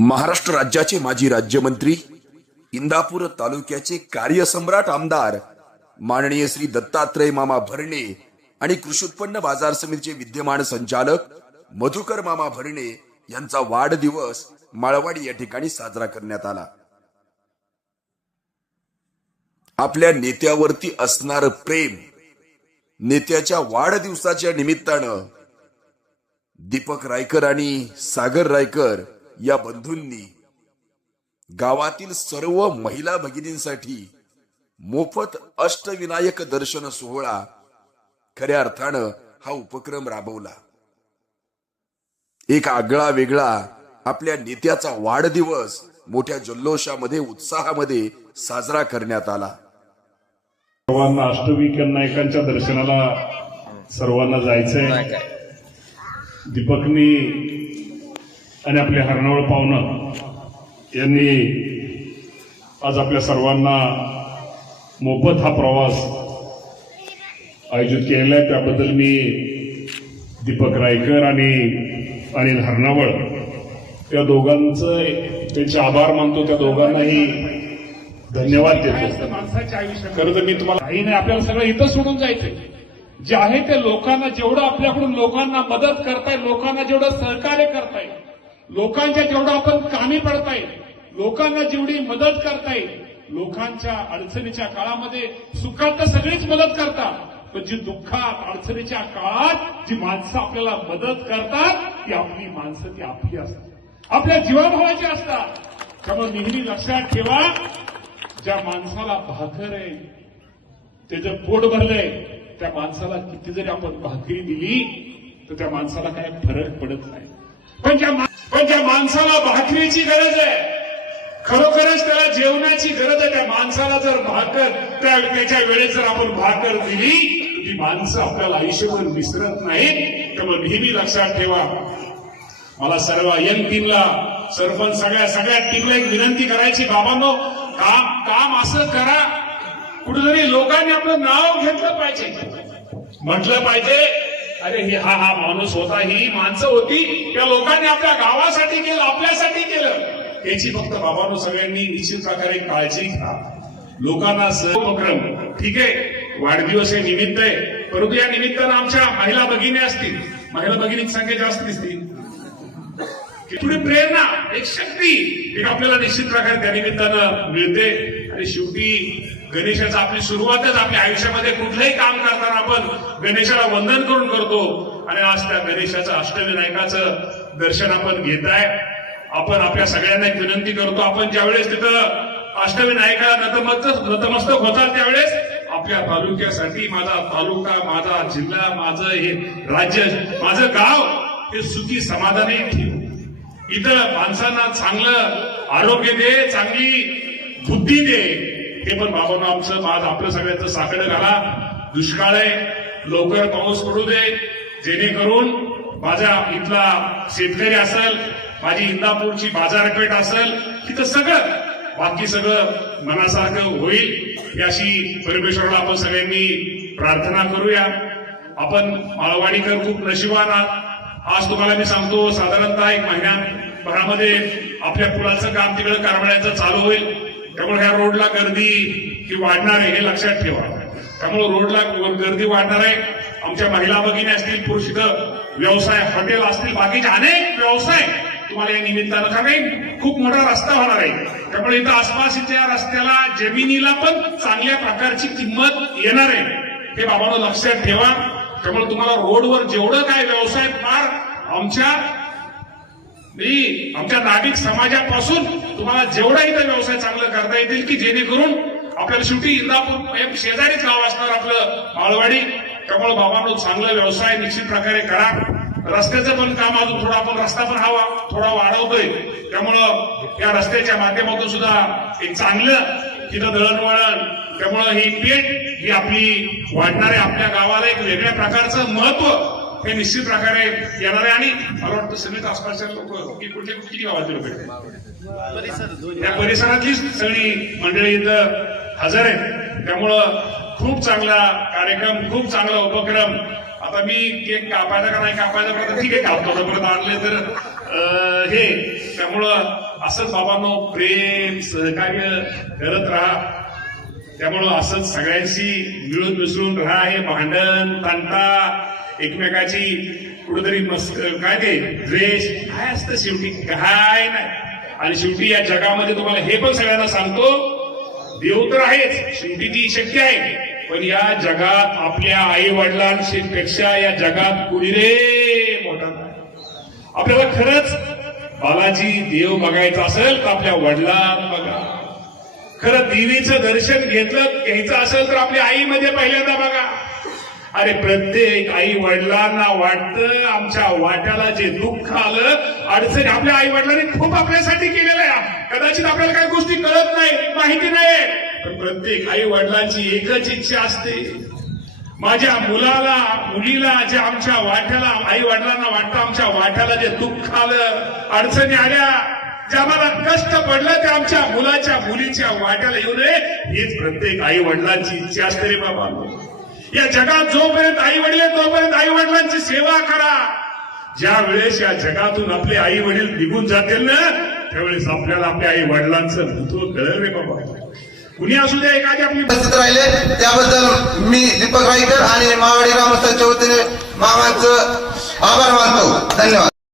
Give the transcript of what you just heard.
महाराष्ट्र राज्याचे माजी राज्यमंत्री, इंदापूर तालुक्याचे कार्यसम्राट आमदार माननीय श्री दत्तात्रय मामा भरणे आणि कृषी उत्पन्न बाजार समितीचे विद्यमान संचालक मधुकर मामा भरणे यांचा वाढदिवस माळवाडी या ठिकाणी साजरा करण्यात आला। आपल्या नेत्यावरती असणार प्रेम, नेत्याच्या वाढदिवसाच्या निमित्तानं दीपक रायकर आणि सागर रायकर या बंधूंनी गावातील सर्व महिला भगिनींसाठी मोफत अष्टविनायक दर्शन सोहळा खऱ्या अर्थानं हा उपक्रम राबवला। एक आगळा वेगळा आपल्या नेत्याचा वाढदिवस मोठ्या जल्लोषामध्ये उत्साहामध्ये साजरा करण्यात आला। सर्वांना अष्टविनायकांच्या दर्शनाला सर्वांना जायचंय। दीपकनी आणि आपले हरणावळ पाहुणं यांनी आज आपल्या सर्वांना मोफत हा प्रवास आयोजित केलेला आहे, त्याबद्दल मी दीपक रायकर आणि अनिल हरणावळ या दोघांचं त्यांचे आभार मानतो, त्या दोघांनाही धन्यवाद देतो। माणसाच्या आयुष्यात खरं तर मी तुम्हाला काही नाही, आपल्याला सगळं इथं सोडून जायचंय। जे आहे ते लोकांना जेवढं आपल्याकडून लोकांना मदत करताय, लोकांना जेवढं सहकार्य करताय, लोकांच्या जेवढं आपण कामी पडताय, लोकांना जेवढी मदत करताय, लोकांच्या अडचणीच्या काळामध्ये सुखात तर सगळीच मदत करतात, पण जी दुःखात अडचणीच्या काळात जी माणसं आपल्याला मदत करतात ती आपली माणसं, ती आपली असतात, आपल्या जीवाभावाची असतात। त्यामुळे नेहमी लक्षात ठेवा, ज्या माणसाला भाकर आहे, त्याचं पोट भरलंय, त्या माणसाला किती जरी आपण भाकरी दिली तर त्या माणसाला काही फरक पडत नाही। पण ज्या माणसाला भाकरीची गरज आहे, खरोखरच त्याला जेवणाची गरज आहे, त्या माणसाला जर भाकर त्याच्या वेळेस जर आपण भाकर दिली ती माणसं आपल्याला आयुष्यभर विसरत नाहीत। त्यामुळे नेहमी लक्षात ठेवा, मला सर्व यंग टीमला, सरपंच सगळ्या टीमला एक विनंती करायची, बाबांनो काम असं करा, कुठेतरी लोकांनी आपलं नाव घेतलं पाहिजे, म्हटलं पाहिजे अरे हे हा माणूस होता, ही माणसं होती, त्या लोकांनी आपल्या गावासाठी केलं, आपल्यासाठी केलं। याची फक्त बाबांनो सगळ्यांनी निश्चित प्रकारे काळजी घ्या। लोकांना उपक्रम ठीक आहे, वाढदिवस हे निमित्त आहे, परंतु या निमित्तानं आमच्या महिला भगिनी असतील, महिला भगिनीची संख्या जास्त दिसतील, थोडी प्रेरणा, एक शक्ती एक आपल्याला निश्चित प्रकारे त्या निमित्तानं मिळते। आणि शेवटी गणेशाचा आपली सुरुवातच आपल्या आयुष्यामध्ये कुठलंही काम करताना आपण गणेशाला वंदन करून करतो, आणि आज त्या गणेशाचं अष्टविनायकाचं दर्शन आपण घेताय। आपण आपल्या सगळ्यांना एक विनंती करतो, आपण ज्यावेळेस तिथं अष्टविनायकाला नतमस्तक होतात त्यावेळेस आपल्या तालुक्यासाठी, माझा तालुका, माझा जिल्हा, माझं हे राज्य, माझं गाव हे सुखी समाधानी ठेवू, इथं माणसांना चांगलं आरोग्य दे, चांगली बुद्धी दे, हे पण बाबांना आमचं आपलं सगळ्यांचं साकडं घाला। दुष्काळ आहे, लवकर पाऊस पडू दे, जेणेकरून माझ्या इथला शेतकरी असेल, माझी इंदापूरची बाजारपेठ असेल, तिथं सगळं बाकी सगळं मनासारखं होईल, याशी परमेश्वराला आपण सगळ्यांनी प्रार्थना करूया। आपण माळवाडीकर खूप नशिबान आहात। आज तुम्हाला मी सांगतो, साधारणतः एक महिन्याभरामध्ये आपल्या पुलाचं काम तिकडे करवण्याचं चालू होईल, त्यामुळे ह्या रोडला गर्दी ही वाढणार आहे, हे लक्षात ठेवा। त्यामुळे रोडला गर्दी वाढणार आहे। आमच्या महिला भगिनी असतील, पुरुष इथं व्यवसाय, हॉटेल असतील, बाकीचे अनेक व्यवसाय तुम्हाला या निमित्तानं, कारण खूप मोठा रस्ता होणार आहे, त्यामुळे इथं आसपासच्या रस्त्याला, जमिनीला पण चांगल्या प्रकारची किंमत येणार आहे, हे बाबांनो लक्षात ठेवा। त्यामुळे तुम्हाला रोडवर जेवढं काय व्यवसाय फार आमच्या नागरिक समाजापासून तुम्हाला जेवढा इथं व्यवसाय चांगला करता येतील, की जेणेकरून आपल्याला शेवटी इंदापूर शेजारीच गाव असणार आपलं माळवाडी, त्यामुळे बाबांनो चांगला व्यवसाय निश्चित प्रकारे करा। रस्त्याचं पण काम अजून थोडा, आपण रस्ता पण हवा थोडा वाढवतोय, त्यामुळं या रस्त्याच्या माध्यमातून सुद्धा एक चांगलं तिथं दळणवळण, त्यामुळं ही पेठ ही आपली वाढणार आहे, आपल्या गावाला एक वेगळ्या प्रकारचं महत्व हे निश्चित प्रकारे येणार आहे। आणि मला वाटतं सगळीच आसपासच्या लोक, किती गावातले लोक आहेत, या परिसरातली सगळी मंडळी इथं हजर आहे, त्यामुळं खूप चांगला कार्यक्रम, खूप चांगला उपक्रम। आता मी केक कापायचा का नाही कापायचा, ठीक आहे, कापतो, परत आणले तर हे, त्यामुळं असंच बाबांनो प्रेम सहकार्य करत राहा. त्यामुळं असंच सगळ्यांशी मिळून मिसळून राहा. हे भांडण तंटा एकमेकाची कुठेतरी काय ते द्वेष काय असतं शेवटी काय नाही. आणि शेवटी या जगामध्ये तुम्हाला हे पण सगळ्यांना सांगतो, देव तर आहेच, शेवटी ती शक्य आहे, पण या जगात आपल्या आई वडिलांपेक्षा या जगात कुणी रे मोठा नाही. आपल्याला खरंच बालाजी देव बघायचा असेल तर आपल्या वडिलांना बघा. खरं देवीचं दर्शन घ्यायचं असेल तर आपल्या आईमध्ये पहिल्यांदा बघा. अरे प्रत्येक आई वडिलांना वाटतं आमच्या वाट्याला जे दुःख आलं, अडचणी आपल्या आई वडिलांनी खूप आपल्यासाठी केलेलं आहे. कदाचित आपल्याला काही गोष्टी कळत नाही, माहिती नाही, पण प्रत्येक आई वडिलांची एकच इच्छा असते, माझ्या मुलीला जे आमच्या वाट्याला आई वडिलांना वाटतं आमच्या वाट्याला जे दुःख आलं, अडचणी आल्या, जे आम्हाला कष्ट पडलं ते आमच्या मुलीच्या वाट्याला येऊ नये, हीच प्रत्येक आई वडिलांची इच्छा असते रे बाबा. या जगात जोपर्यंत आई वडील तोपर्यंत आई वडिलांची सेवा करा. ज्या वेळेस या जगातून आपले आई वडील निघून जातील ना, त्यावेळेस आपल्याला आपल्या आई वडिलांचं महत्व कळेल रे बाबा. कुणी असू द्या एखादी आपली उपस्थित राहिले त्याबद्दल मी दीपक राईकर आणि मावडी ग्रामस्थांच्या वतीने मामांचं आभार मानतो. धन्यवाद.